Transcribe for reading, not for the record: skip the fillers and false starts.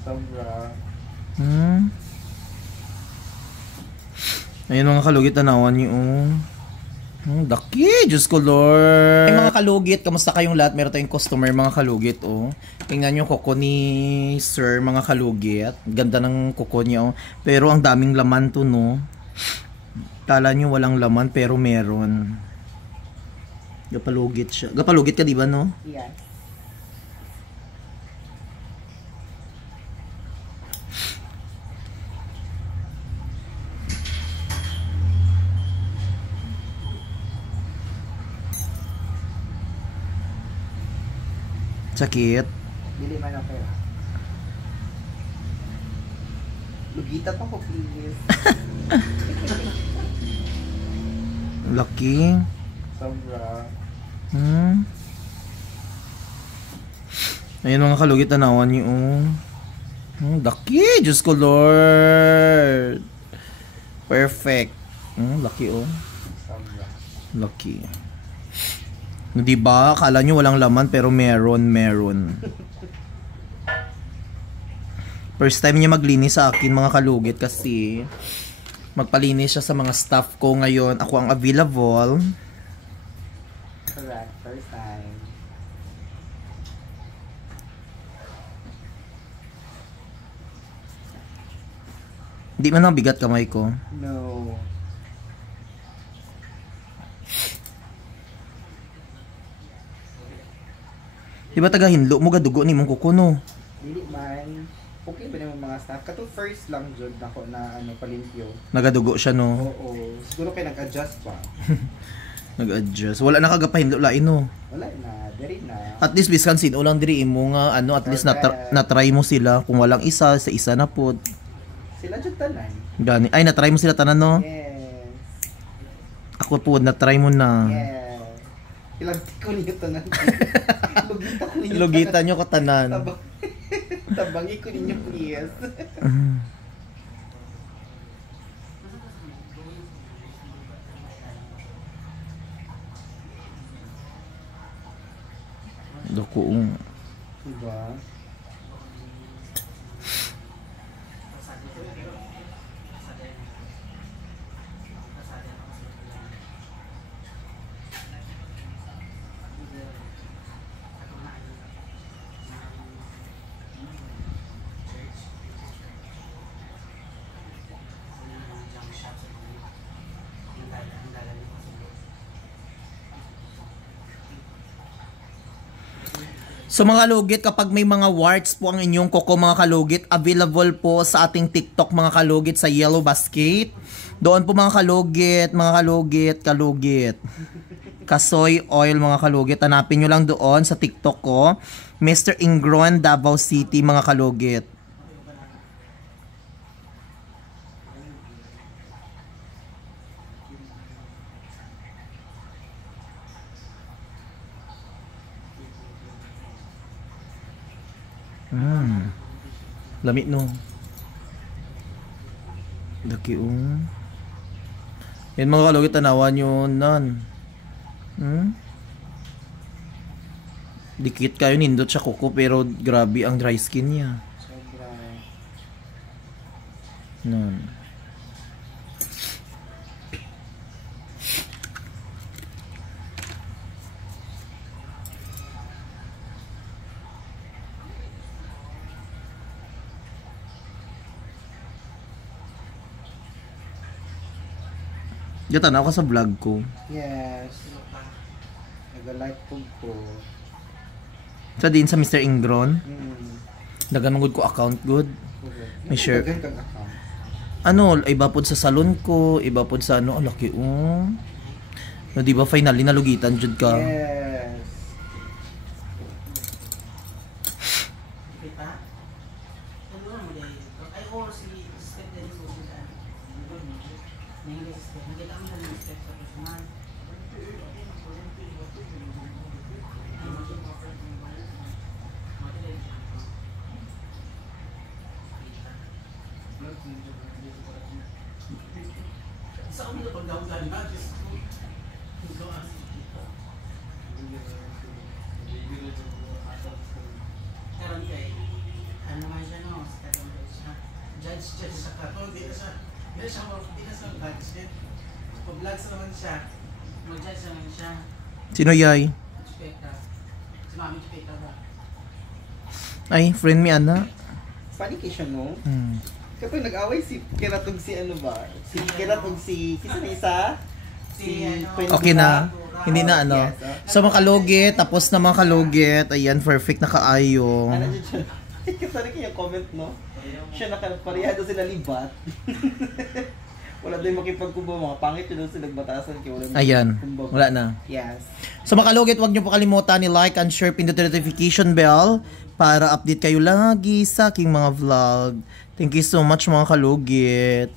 Sobra. Ayun mga kalugit, tanawan niyo. Daki, Diyos ko Lord. Ay mga kalugit, kamusta kayong lahat? Meron tayong customer mga kalugit, oh. Tingnan yung kuko ni Sir mga kalugit. Ganda ng kuko niya, oh. Pero ang daming laman to, no. Kala nyo walang laman, pero meron. Gapalugit siya. Gapalugit ka, di ba, no? Yes. Sakit. Bili man ang pera. Lugita pa ko, please. Laki. Sobra. Ayun mga kalugit, tanawan niyo. Laki, Diyos ko Lord. Perfect. Laki, oh. Sobra. Laki. Di ba? Akala nyo walang laman pero meron. First time niya maglinis sa akin mga kalugit kasi magpalinis siya sa mga staff ko ngayon. Ako ang available. Correct. First time. Hindi man ang bigat kamay ko. No. Di ba taga hinlo mo gadugo ni mong kukuno? Dili man. Okay ba naman mga staff? Kato first lang jud nako na palimpyo. Nagadugo siya, no? Oo. Siguro kay nag-adjust pa. Nag-adjust. Wala na kagapahinlo lain, no? Wala na. Diri na. At least biskan sino lang diri mo nga at least na-try mo sila kung walang isa sa isa na pod. Sila jud tanan. Gani. Ay, na-try mo sila tanan, no? Yes. Ako po, na-try mo na. Yes. Ilagti ko ninyo tanan. Lugita ko ninyo. Lugita nyo ko tanan. Tabangi ko ninyo, please. Doko. Diba? So mga kalugit, kapag may mga warts po ang inyong kuko mga kalugit, available po sa ating TikTok mga kalugit sa Yellow Basket. Doon po mga kalugit, Kasoy Oil mga kalugit. Hanapin nyo lang doon sa TikTok ko, Mr. Ingron, Davao City mga kalugit. Lamit no. Daki yan mga kalugit, tanawan nyo nan. Dikit kayo nindot sa kuko pero grabe ang dry skin niya. Sobra. Nan. Tanaw ka sa vlog ko. Yes. Nag-like ko. Sa din sa Mr. Ingron. Mm. Ko account good. May share. Kang account. Ano, iba pod sa salon ko, iba pod sa ano, laki no, di ba finally nalugitan jud ka. Yes. Sa kami na pagdahulan na, just karon kay ano man siya no, judge sa kato. Hindi na siya budget. Pag-vlogs naman siya, mag-judge naman siya. Sino yay? Chipeta. Si Mami Chipeta ba? Ay, friend mi ana. Panication mo. Hmm. Kapag nag-away si Kiratog si ano ba? Si Kiratog si Isa? Si Okay na. Hindi na ano. Yes, So mga kalugit, tapos na mga kalugit. Ayan, perfect na kaayo. Ano dyan siya? Kasari kaya comment, no? Siya nakaparehado sila libat. Wala din makipagkubo, mga pangit yun sila nagbatasan kaya wala na. Ayan, kumbaga. wala na. Yes. So mga kalugit, huwag niyo po kalimutan ni-like and share, pindutin notification bell para update kayo lagi sa aking mga vlog. Thank you so much mga kalugit.